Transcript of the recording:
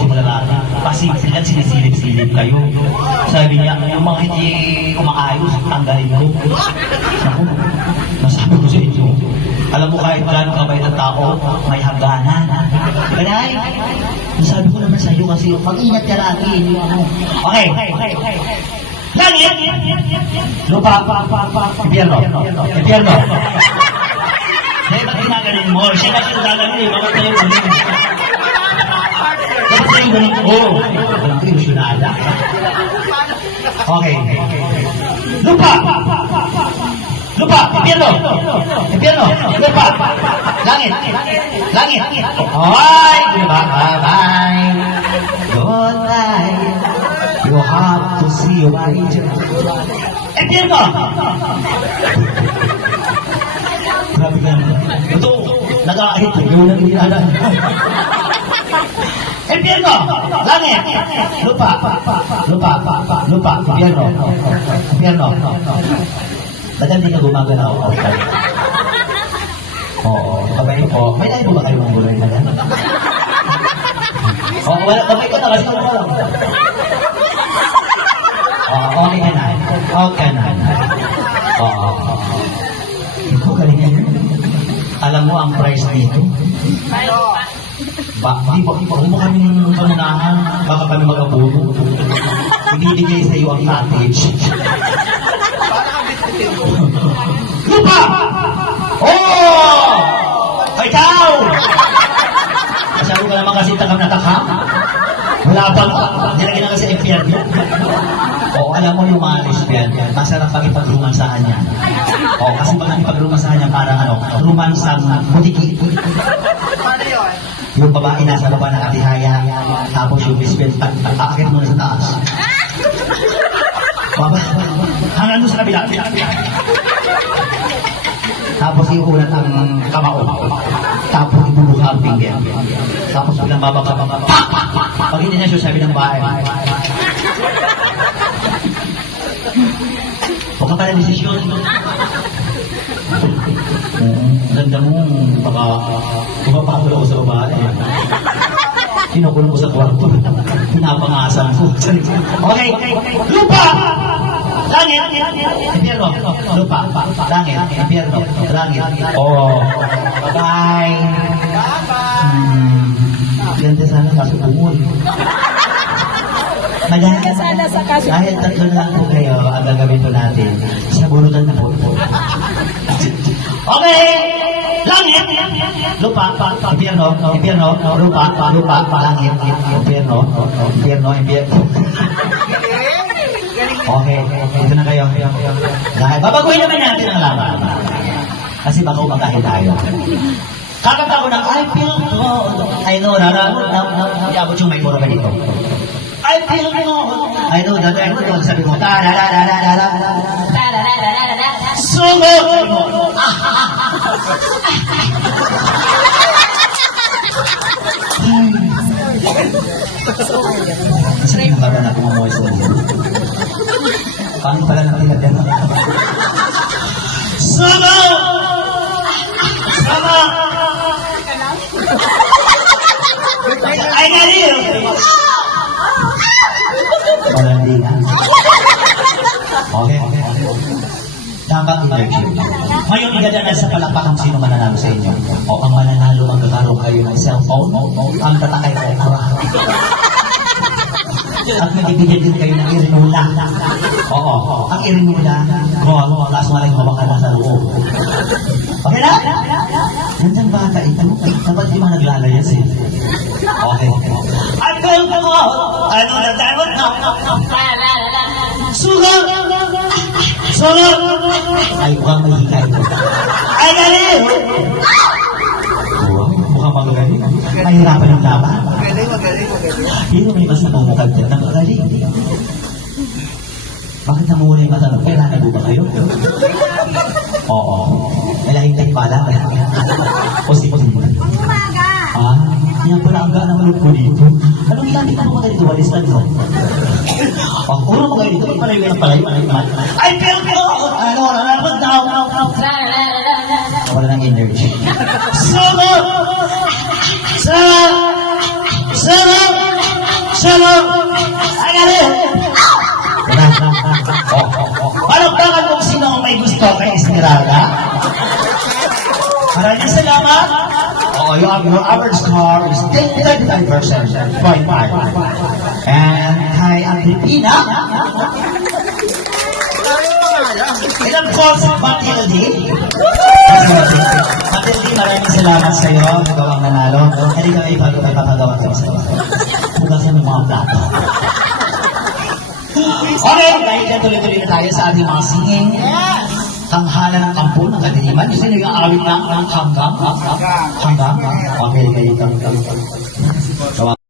yung lalaki. Kasi sila sinisilip-silip kayo. Sabi niya, yung mga hindi kumaayos, tanggalin ko. Naku, nasabi ko sa inyo. Alam mo kahit gaano kabait ang tao, may hangganan. Ganay, nasabi ko naman sa iyo kasi mag-ingat ka lagi. Okay. Langit! Lupa! Impyerno! Impyerno! Dahil ba't ginagaling mo? Siya kasi yung gagaling. Bakit kayo galing? Bakit kayo galing? Oo. Walang krimusyonada. Okay. Lupa! Lupa! Impyerno! Impyerno! Lupa! Langit! Langit! Ay! Bye-bye! Goodbye! You have to see your origin. Impyerno! Grabe ka naman. Ito, nag-aahit. Yung nag-iialan. Impyerno! Langit! Lupa! Lupa! Lupa! Impyerno! Impyerno! Ba't hindi ka gumagalaw? Oo. Kamay po. May tayo ba kayo mong gulay na yan? Oo, wala. Kamay ko na kasi wala. Okay ka na. Okay na. Oo. Ikaw galing yan. Alam mo ang price dito? Di ba? Huwag mo kami ng panunahan. Baka kami mag-abuno. Ibibigay sa iyo ang cottage. Lupa! Oh! Ikaw! Masyado ka naman kasi takam na takam. Wala pa ka. Nilagyan na kasi impyerno. Oo, alam mo yung mga lesbian, masarap pag-ipagrumansahan niya. Oo, kasi pag ipagrumansahan niya parang rumansang butiki. Paano yun? Yung babae nasa baba ng katihaya, tapos yung lesbian, aakit mo na sa taas. Baba, hanggang doon sa kabila. Tapos iuulat ang kamao. Tapos ibubuka ang finger. Tapos bilang bababa. Pag hindi na siya sabi ng bahay. Huwag ka pala desisyon. Ganda mo, baka pumapakul ako sa babae. Kinukulong ko sa kwarto. Pinapangasan ko. Okay. Lupa! Langit! Impyerno. Lupa. Langit. Impyerno. Langit. Oh. Bye-bye. Ganda sana kaso bumul. Madami. Dahil tatlo na lang po kayo ang gagawin po natin. Sa bunutan na po. Okay! Langit! Lupa, impyerno, impyerno, lupa, langit, impyerno, impyerno, impyerno. Okay, ito na kayo. Dahil babaguhin naman natin ang laban. Kasi baka umagahin tayo. Kakanta ko ng I feel good. I know, iabot yung may mura ka dito. I feel good. I know, sabi mo, ta-da-da-da-da-da-da. Sungod! Kasi yung baba na kumamoy sa ulo. Paano pala nakilat yan? Sungod! Sama! Ay, naliw! Walang di na. Okay. Dapat energy. Ngayon, igadanan sa palakpakang sino mananalo sa inyo. O ang mananalo, magkakaroon kayo ng cellphone. Ang tatakay ko, at magbibigyan din kayo ng irinula. Oo. Ang irinula, kaso nga lang yung mabakala sa loob. Okay na? Gandang bata ito. Dapat di ba naglalayas eh? Okay. I feel good. I know that I would know. Sugar! Sugar! Ay, mukhang mahika ito. Ay, galing! Wow, mukhang magaling. Mahirapan ang laban. Magaling. Pero may mas namumukad dyan na magaling. Bakit namumula yung matanong? Kailangan mo ba kayo? Oo. Malahing tayo pala. O sige. Yan pala ang gaan naman ko dito. Anong ilan dito mo dito? Walis lang ito. Una mo kayo dito. Palayo ka ng palayo. I feel good! Ano? Put down. Wala ng energy. Sumo! Sumo! Palakpakan kung sino ang may gusto kay Esmeralda. Maraming salamat. Your average score is 35%. Point 5. And kay Agripina, ilang calls si Matilde? Matilde, maraming salamat sa iyo. Nagawang nanalo. Halika kayo ipapagawa ko sa iyo. Bukasan ng mga plato. Okay, dahil dyan tuloy-tuloy na tayo sa ating mga singing. Tanghala ng kampo ng kadiliman. Gusto nyo yung awit ng hanggang? Hanggang? Okay, kayo.